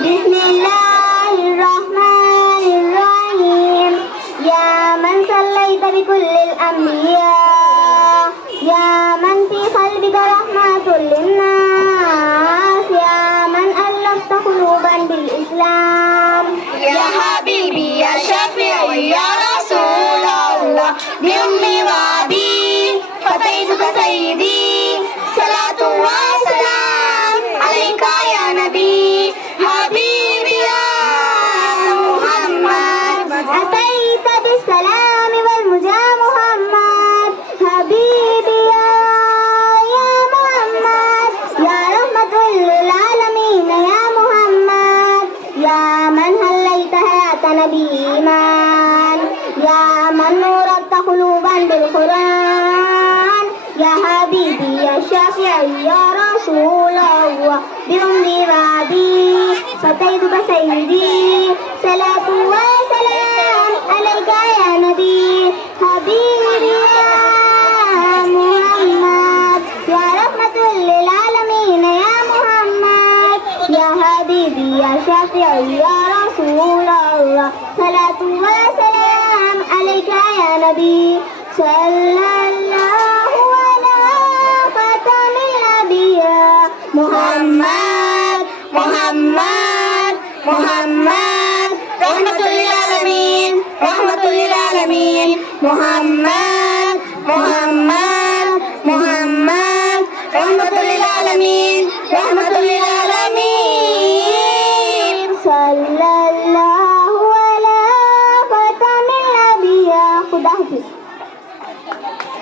بسم الله الرحمن الرحيم. يا من صليت بكل الأنبياء، يا من في قلبك رحمة للناس، يا من ألفت قلوبا بالإسلام. يا حبيبي يا شفيعي يا رسول الله، بأمي وأبي فديتك سيدي، صلاة وسلام عليك يا نبي حبيبي يا محمد. أتيت بالسلام والمجا محمد، حبيبي يا محمد، يا رحمة للعالمين يا محمد، يا من هليت حياة نبي إيمان، يا من نورت قلوبا بالقرآن، يا حبيبي يا شافعي يا رسول الله، بأمي وأبي فديتك سيدي، صلاة وسلام عليك يا نبي حبيبي يا محمد، يا رحمة للعالمين يا محمد، يا حبيبي يا شافعي يا رسول الله، صلاة وسلام عليك يا نبي. صلى الله على خاتم الأنبياء محمد محمد محمد، رحمة للعالمين رحمة للعالمين. محمد محمد محمد، رحمة للعالمين رحمة للعالمين.